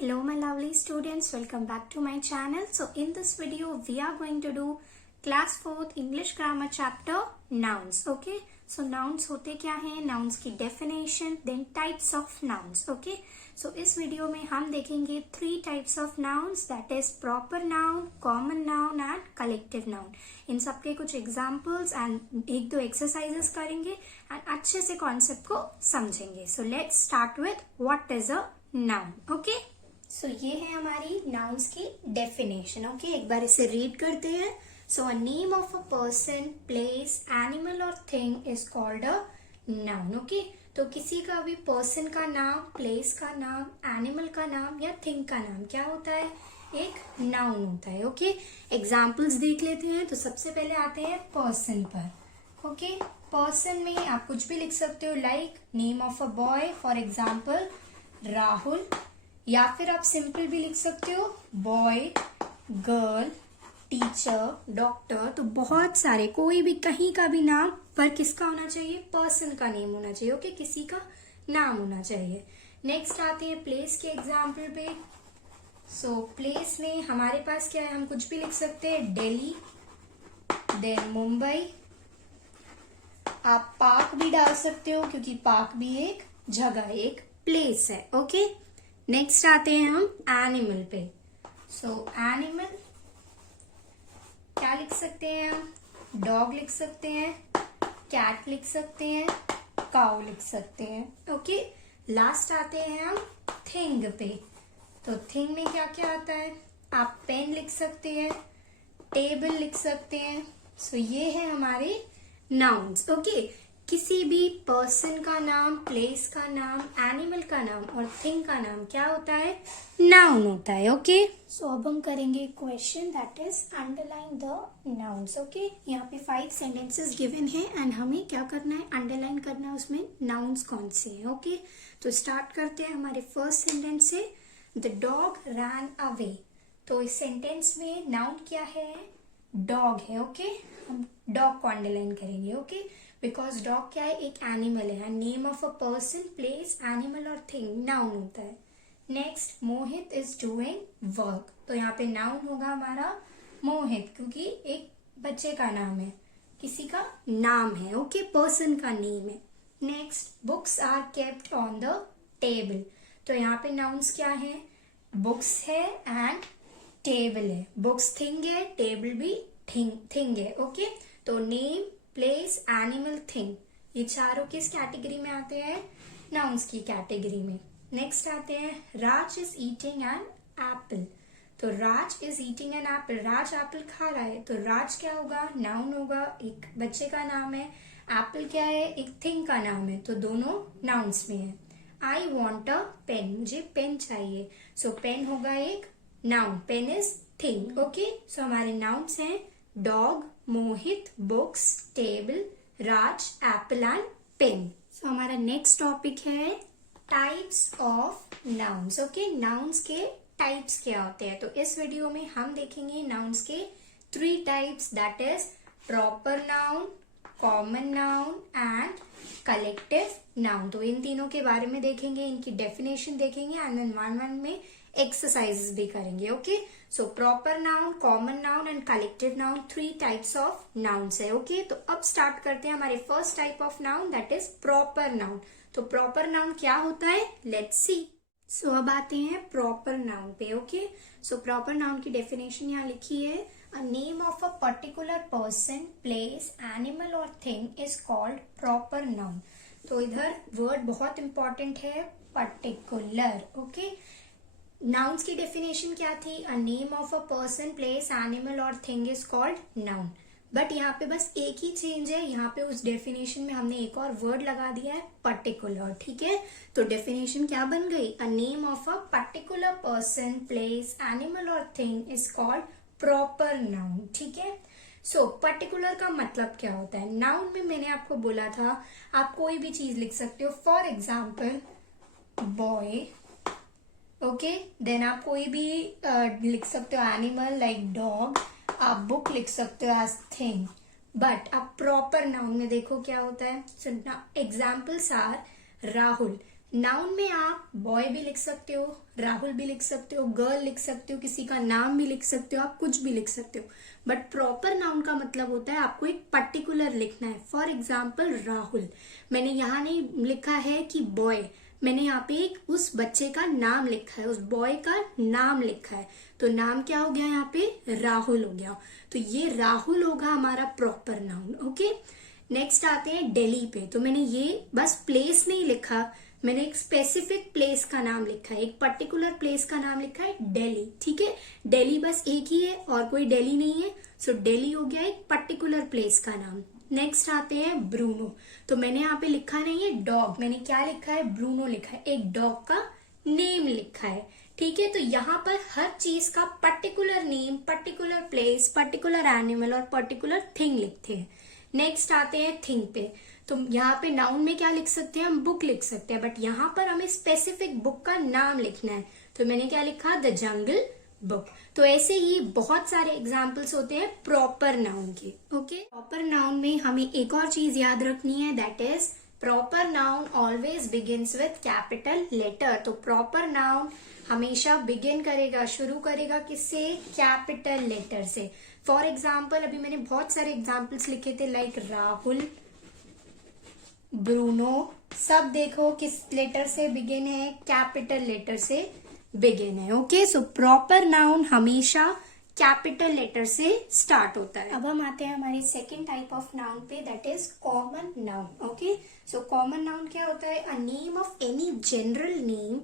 Hello my lovely students, welcome back to my channel. So in this video we are going to do class 4th English grammar chapter nouns. Okay, so nouns होते क्या हैं, nouns की definition, then types of nouns. Okay, so इस video में हम देखेंगे 3 types of nouns, that is proper noun, common noun and collective noun. इन सब के कुछ examples and एक दो exercises करेंगे and अच्छे से concept को समझेंगे. So let's start with what is a noun. Okay, सो ये है हमारी नाउन्स की डेफिनेशन. ओके, एक बार इसे रीड करते हैं. So a name of a person, place, animal और thing is called a noun. Okay, तो किसी का भी पर्सन का नाम, प्लेस का नाम, एनिमल का नाम या थिंग का नाम क्या होता है, एक नाउन होता है. ओके, एग्जाम्पल्स देख लेते हैं. तो सबसे पहले आते हैं पर्सन पर. ओके, पर्सन में आप कुछ भी लिख सकते हो, like name of a boy, for example Rahul, या फिर आप सिंपल भी लिख सकते हो बॉय, गर्ल, टीचर, डॉक्टर. तो बहुत सारे, कोई भी कहीं का भी नाम पर किसका होना चाहिए, पर्सन का नेम होना चाहिए. ओके, किसी का नाम होना चाहिए. नेक्स्ट आते हैं प्लेस के एग्जाम्पल पे. सो प्लेस में हमारे पास क्या है, हम कुछ भी लिख सकते हैं, दिल्ली, देन मुंबई. आप पार्क भी डाल सकते हो क्योंकि पार्क भी एक जगह, एक प्लेस है. ओके, नेक्स्ट आते हैं हम एनिमल पे. सो एनिमल क्या लिख सकते हैं हम, डॉग लिख सकते हैं, कैट लिख सकते हैं, काउ लिख सकते हैं. ओके, लास्ट आते हैं हम थिंग पे. तो थिंग में क्या क्या आता है, आप पेन लिख सकते हैं, टेबल लिख सकते हैं. सो ये है हमारे नाउन्स. ओके, किसी भी पर्सन का नाम, प्लेस का नाम, एनिमल का नाम और थिंग का नाम क्या होता है, नाउन होता है. ओके, सो अब हम करेंगे question, that is underline the nouns. Okay, यहाँ पे 5 सेंटेंसेस गिवन है एंड हमें क्या करना है, अंडरलाइन करना है उसमें नाउन्स कौन से हैं. ओके, तो स्टार्ट करते हैं हमारे फर्स्ट सेंटेंस से. The dog ran away. तो इस सेंटेंस में नाउन क्या है, डॉग है. ओके, हम डॉग को अंडरलाइन करेंगे. ओके, बिकॉज डॉग क्या है, एक एनिमल है. Name of a person, place, animal और थिंग नाउन होता है. Next, Mohit is doing work. तो यहाँ पे नाउन होगा हमारा मोहित, क्योंकि एक बच्चे का नाम है, किसी का नाम है. ओके, पर्सन का नेम है. Next, books are kept on the table. तो यहाँ पे नाउन्स क्या है, बुक्स है एंड टेबल है. बुक्स थिंग है, टेबल भी थिंग है. ओके, तो नेम, प्लेस, एनिमल, थिंग, ये चारों किस कैटेगरी में आते हैं, नाउन्स की कैटेगरी में. नेक्स्ट आते हैं Raj is eating an apple. तो Raj is eating an apple, Raj apple खा रहा है. तो राज क्या होगा, नाउन होगा, एक बच्चे का नाम है. एप्पल क्या है, एक थिंग का नाम है. तो दोनों नाउन्स में है. आई वॉन्ट अ पेन, मुझे पेन चाहिए. सो पेन होगा एक noun, pen is thing. Okay, so हमारे नाउन्स हैं dog, Mohit, books, table, Raj, apple and pen. So हमारा नेक्स्ट टॉपिक है types of nouns. Okay, nouns के टाइप्स क्या होते हैं. तो इस वीडियो में हम देखेंगे नाउन्स के 3 types, that is proper noun, common noun and collective noun. तो इन तीनों के बारे में देखेंगे, इनकी डेफिनेशन देखेंगे एंड देन 1 में एक्सरसाइजेस भी करेंगे. Okay, so proper noun, common noun and collective noun, 3 types of nouns है. ओके, तो अब स्टार्ट करते हैं हमारे first type of noun, that is proper noun. तो प्रॉपर नाउन क्या होता है, लेट्स सी. सो अब आते हैं प्रॉपर नाउन पे. ओके, सो प्रॉपर नाउन की डेफिनेशन यहाँ लिखी है, a name of a particular person, place, animal और thing is called proper noun. तो इधर वर्ड बहुत इंपॉर्टेंट है, पर्टिकुलर. ओके, नाउन्स की डेफिनेशन क्या थी, a name of a person, place, animal और thing is called noun. But यहाँ पे बस एक ही चेंज है, यहाँ पे उस डेफिनेशन में हमने एक और वर्ड लगा दिया है, पर्टिकुलर. ठीक है, तो डेफिनेशन क्या बन गई, a name of a particular person, place, animal और thing is called proper noun. ठीक है, सो पर्टिकुलर का मतलब क्या होता है. नाउन में मैंने आपको बोला था आप कोई भी चीज लिख सकते हो, for example boy. Okay, then आप कोई भी लिख सकते हो एनिमल लाइक डॉग, आप बुक लिख सकते हो एज थिंग. बट आप प्रॉपर नाउन में देखो क्या होता है. Examples are Rahul. नाउन में आप बॉय भी लिख सकते हो, राहुल भी लिख सकते हो, गर्ल लिख सकते हो, किसी का नाम भी लिख सकते हो, आप कुछ भी लिख सकते हो। बट प्रॉपर नाउन का मतलब होता है आपको एक पर्टिकुलर लिखना है। फॉर एग्जाम्पल राहुल, मैंने यहाँ नहीं लिखा है कि बॉय, मैंने यहाँ पे एक उस बच्चे का नाम लिखा है, उस बॉय का नाम लिखा है, तो नाम क्या हो गया यहाँ पे, राहुल हो गया। तो ये राहुल होगा हमारा प्रॉपर नाउन। ओके, नेक्स्ट आते हैं दिल्ली पे। तो मैंने ये बस प्लेस नहीं लिखा, मैंने एक स्पेसिफिक प्लेस का नाम लिखा है, एक पर्टिकुलर प्लेस का नाम लिखा है दिल्ली। ठीक है, दिल्ली बस एक ही है और कोई दिल्ली नहीं है, सो दिल्ली हो गया एक पर्टिकुलर प्लेस का नाम। नेक्स्ट आते हैं ब्रूनो। तो मैंने यहाँ पे लिखा नहीं है डॉग, मैंने क्या लिखा है, ब्रूनो लिखा है, एक डॉग का नेम लिखा है। ठीक है, तो यहाँ पर हर चीज का particular name, particular place, particular animal और पर्टिकुलर थिंग लिखते हैं। नेक्स्ट आते हैं थिंग पे। तो यहाँ पे नाउन में क्या लिख सकते हैं, हम बुक लिख सकते हैं, बट यहाँ पर हमें स्पेसिफिक बुक का नाम लिखना है, तो मैंने क्या लिखा, द जंगल बुक। तो ऐसे ही बहुत सारे एग्जाम्पल्स होते हैं प्रॉपर नाउन के। ओके, प्रॉपर नाउन में हमें एक और चीज याद रखनी है, that is proper noun always begins with capital letter. तो प्रॉपर नाउन हमेशा बिगिन करेगा, शुरू करेगा किससे, कैपिटल लेटर से। फॉर एग्जाम्पल अभी मैंने बहुत सारे एग्जाम्पल्स लिखे थे, लाइक राहुल, ब्रूनो, सब देखो किस लेटर से बिगिन है, कैपिटल लेटर से बिगिन है। ओके, सो प्रॉपर नाउन हमेशा कैपिटल लेटर से स्टार्ट होता है। अब हम आते हैं हमारे सेकेंड टाइप ऑफ नाउन पे, that is common noun. Okay, so common noun क्या होता है, a name of any general name,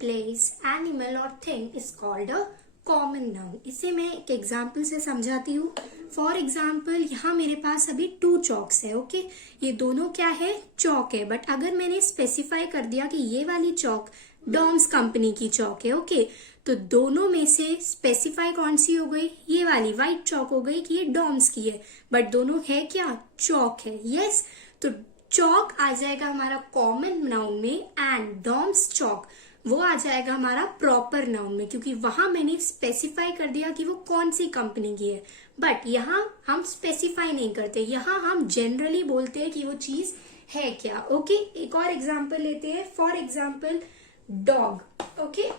place, animal और thing is called a common noun. इसे मैं एक एग्जाम्पल से समझाती हूँ। फॉर एग्जाम्पल यहाँ मेरे पास अभी 2 चॉक्स है। ओके, ये दोनों क्या है, चौक है, बट अगर मैंने स्पेसिफाई कर दिया कि ये वाली चौक डॉम्स कंपनी की चौक है, ओके, तो दोनों में से स्पेसिफाई कौन सी हो गई, ये वाली व्हाइट चौक हो गई कि ये डॉम्स की है, बट दोनों है क्या, चौक है। यस, तो चौक आ जाएगा हमारा कॉमन नाउन में एंड डॉम्स चौक वो आ जाएगा हमारा प्रॉपर नाउन में, क्योंकि वहां मैंने स्पेसिफाई कर दिया कि वो कौन सी कंपनी की है। बट यहाँ हम स्पेसिफाई नहीं करते, यहाँ हम जनरली बोलते हैं कि वो चीज है क्या। ओके, एक और एग्जांपल लेते हैं। For example dog. Okay,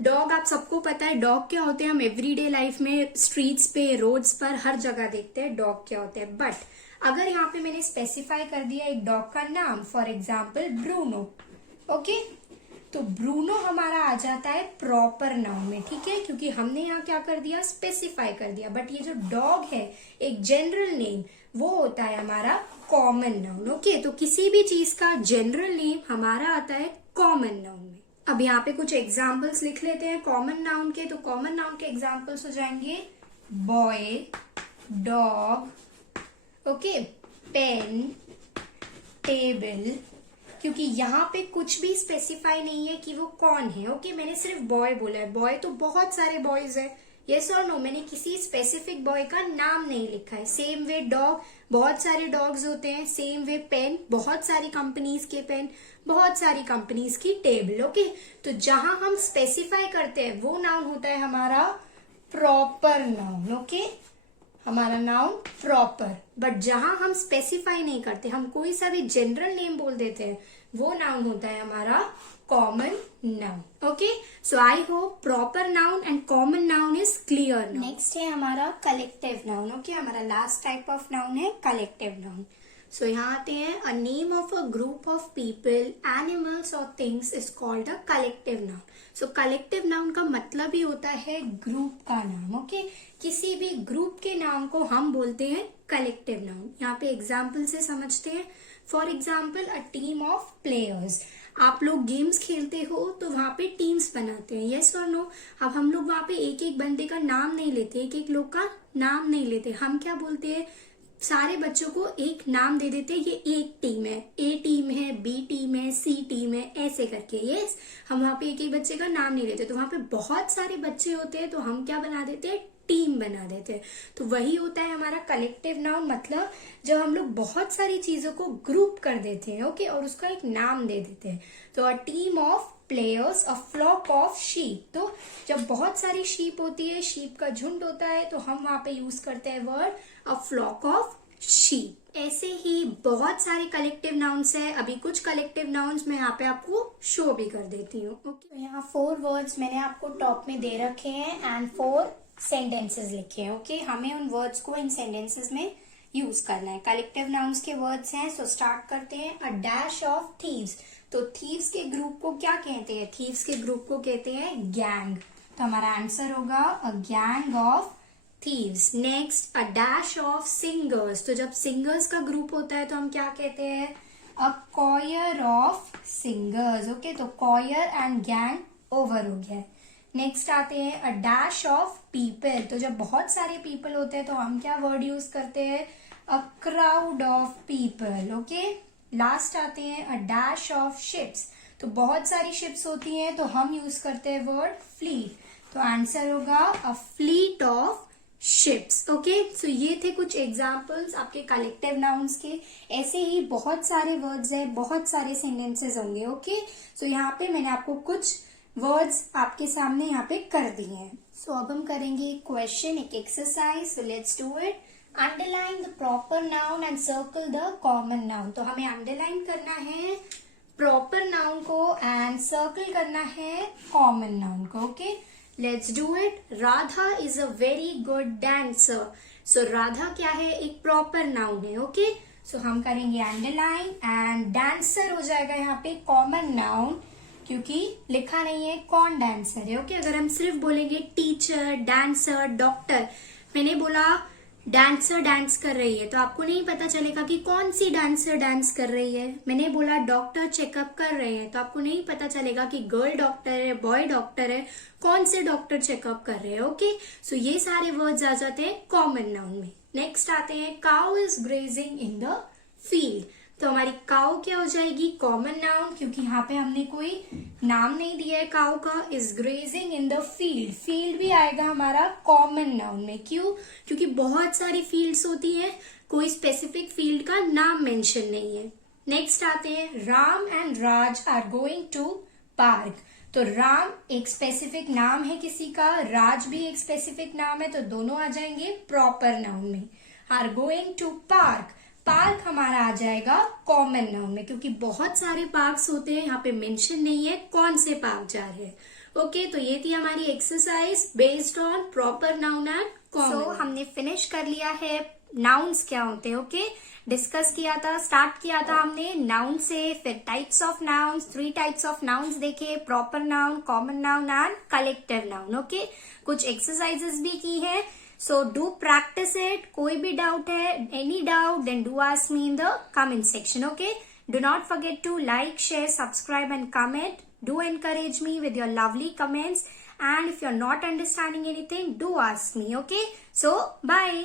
dog आप सबको पता है डॉग क्या होते हैं, हम एवरीडे लाइफ में स्ट्रीट्स पे, रोड्स पर हर जगह देखते हैं डॉग क्या होते हैं। बट अगर यहाँ पे मैंने स्पेसिफाई कर दिया एक डॉग का नाम, फॉर एग्जाम्पल ब्रूनो, ओके, तो ब्रूनो हमारा आ जाता है प्रॉपर नाउन में। ठीक है, क्योंकि हमने यहाँ क्या कर दिया, स्पेसिफाई कर दिया। बट ये जो डॉग है एक जनरल नेम, वो होता है हमारा कॉमन नाउन। ओके, तो किसी भी चीज का जनरल नेम हमारा आता है कॉमन नाउन में। अब यहाँ पे कुछ एग्जाम्पल्स लिख लेते हैं कॉमन नाउन के। तो कॉमन नाउन के एग्जाम्पल्स हो जाएंगे boy, dog, okay, pen, table, क्योंकि यहाँ पे कुछ भी स्पेसिफाई नहीं है कि वो कौन है। ओके, मैंने सिर्फ बॉय बोला है, बॉय तो बहुत सारे बॉयज है, यस और नो, मैंने किसी स्पेसिफिक बॉय का नाम नहीं लिखा है। सेम वे डॉग, बहुत सारे डॉग्स होते हैं। सेम वे पेन, बहुत सारी कंपनीज के पेन, बहुत सारी कंपनीज की टेबल। ओके, तो जहां हम स्पेसिफाई करते हैं वो नाउन होता है हमारा प्रॉपर नाउन। ओके, हमारा नाउन प्रॉपर। बट जहां हम स्पेसिफाई नहीं करते, हम कोई सा भी जनरल नेम बोल देते हैं, वो नाउन होता है हमारा common noun. Okay, so I hope proper noun and common noun is clear. Next है हमारा कलेक्टिव नाउन। ओके, हमारा लास्ट टाइप ऑफ नाउन है कलेक्टिव नाउन। सो यहाँ आते हैं, a name of a group of people, animals और things is called a collective noun. So collective noun का मतलब ही होता है ग्रुप का नाम। ओके, किसी भी ग्रुप के नाम को हम बोलते हैं कलेक्टिव नाउन। यहाँ पे एग्जाम्पल से समझते हैं। For example a team of players, आप लोग गेम्स खेलते हो तो वहां पे टीम्स बनाते हैं, यस और नो। अब हम लोग वहां पे एक एक बंदे का नाम नहीं लेते, एक एक लोग का नाम नहीं लेते, हम क्या बोलते हैं, सारे बच्चों को एक नाम दे देते हैं, ये एक टीम है, ए टीम है, बी टीम है, सी टीम है, ऐसे करके। यस, हम वहां पे एक एक बच्चे का नाम नहीं लेते, तो वहां पे बहुत सारे बच्चे होते हैं तो हम क्या बना देते हैं, टीम बना देते हैं। तो वही होता है हमारा कलेक्टिव नाउन, मतलब जब हम लोग बहुत सारी चीजों को ग्रुप कर देते हैं, ओके, और उसका एक नाम दे देते हैं। तो a team of players, a flock of sheep. तो जब बहुत सारी शीप होती है, शीप का झुंड होता है, तो हम वहां पे यूज करते हैं word a flock of sheep। ऐसे ही बहुत सारे कलेक्टिव नाउन्स है। अभी कुछ कलेक्टिव नाउन्स मैं यहाँ पे आपको शो भी कर देती हूँ। ओके, तो यहाँ 4 वर्ड्स मैंने आपको टॉप में दे रखे हैं एंड 4 सेंटेंसेस लिखे हैं। ओके, हमें उन वर्ड्स को इन सेंटेंसेस में यूज करना है। कलेक्टिव नाउन्स के वर्ड्स हैं, सो स्टार्ट करते हैं। अ डैश ऑफ थीव्स, तो थीव्स के ग्रुप को क्या कहते हैं? थीव्स के ग्रुप को कहते हैं गैंग। तो हमारा आंसर होगा a gang of thieves. Next, a dash of singers, तो जब सिंगर्स का ग्रुप होता है तो हम क्या कहते हैं? अ कॉयर ऑफ सिंगर्स। ओके, तो कॉयर एंड गैंग ओवर हो गया है। नेक्स्ट आते हैं अ डैश ऑफ पीपल, तो जब बहुत सारे पीपल होते हैं तो हम क्या वर्ड यूज करते हैं? A crowd of people. Okay, last आते हैं अ डैश ऑफ शिप्स, तो बहुत सारी शिप्स होती हैं तो हम यूज करते हैं वर्ड फ्लीट। तो आंसर होगा a fleet of ships. Okay, so ये थे कुछ एग्जाम्पल्स आपके कलेक्टिव नाउन्स के। ऐसे ही बहुत सारे वर्ड्स हैं, बहुत सारे सेंटेंसेस होंगे। ओके, सो यहाँ पे मैंने आपको कुछ वर्ड्स आपके सामने यहाँ पे कर दिए हैं। सो अब हम करेंगे एक क्वेश्चन, एक exercise. So let's do it. Underline the proper noun and circle the common noun. तो हमें अंडरलाइन करना है प्रॉपर नाउन को एंड सर्कल करना है कॉमन नाउन को। Okay, let's do it. Radha is a very good dancer. So Radha क्या है? एक प्रॉपर नाउन है। ओके, सो हम करेंगे अंडरलाइन एंड डांसर हो जाएगा यहाँ पे कॉमन नाउन, क्योंकि लिखा नहीं है कौन डांसर है। ओके, अगर हम सिर्फ बोलेंगे टीचर, डांसर, डॉक्टर, मैंने बोला डांसर डांस कर रही है तो आपको नहीं पता चलेगा कि कौन सी डांसर डांस कर रही है। मैंने बोला डॉक्टर चेकअप कर रहे हैं तो आपको नहीं पता चलेगा कि गर्ल डॉक्टर है, बॉय डॉक्टर है, कौन से डॉक्टर चेकअप कर रहे हैं। ओके, सो ये सारे वर्ड्स आ जाते हैं कॉमन नाउन में। नेक्स्ट आते हैं cow is grazing in the field. तो हमारी काउ क्या हो जाएगी? कॉमन नाउन, क्योंकि यहाँ पे हमने कोई नाम नहीं दिया है काउ का। Is grazing in the field, field भी आएगा हमारा कॉमन नाउन में। क्यों? क्योंकि बहुत सारी फील्ड्स होती हैं, कोई स्पेसिफिक फील्ड का नाम मेंशन नहीं है। नेक्स्ट आते हैं Ram and Raj are going to park. तो राम एक स्पेसिफिक नाम है किसी का, राज भी एक स्पेसिफिक नाम है, तो दोनों आ जाएंगे प्रॉपर नाउन में। Are going to park, park हमारा आ जाएगा कॉमन नाउन में, क्योंकि बहुत सारे पार्क्स होते हैं, यहाँ पे मेंशन नहीं है कौन से पार्क जा रहे हैं। ओके, तो ये थी हमारी exercise based on proper noun and common. So हमने फिनिश कर लिया है नाउन्स क्या होते हैं। ओके, डिस्कस किया था, स्टार्ट किया था हमने नाउन से, फिर types of nouns, 3 types of nouns देखे, proper noun, common noun and collective noun. Okay, कुछ एक्सरसाइजेस भी की है। So do practice it. कोई भी डाउट है, any doubt, then do ask me in the comment section. Okay? Do not forget to like, share, subscribe and comment. Do encourage me with your lovely comments. And if you're not understanding anything, do ask me. Okay? So bye.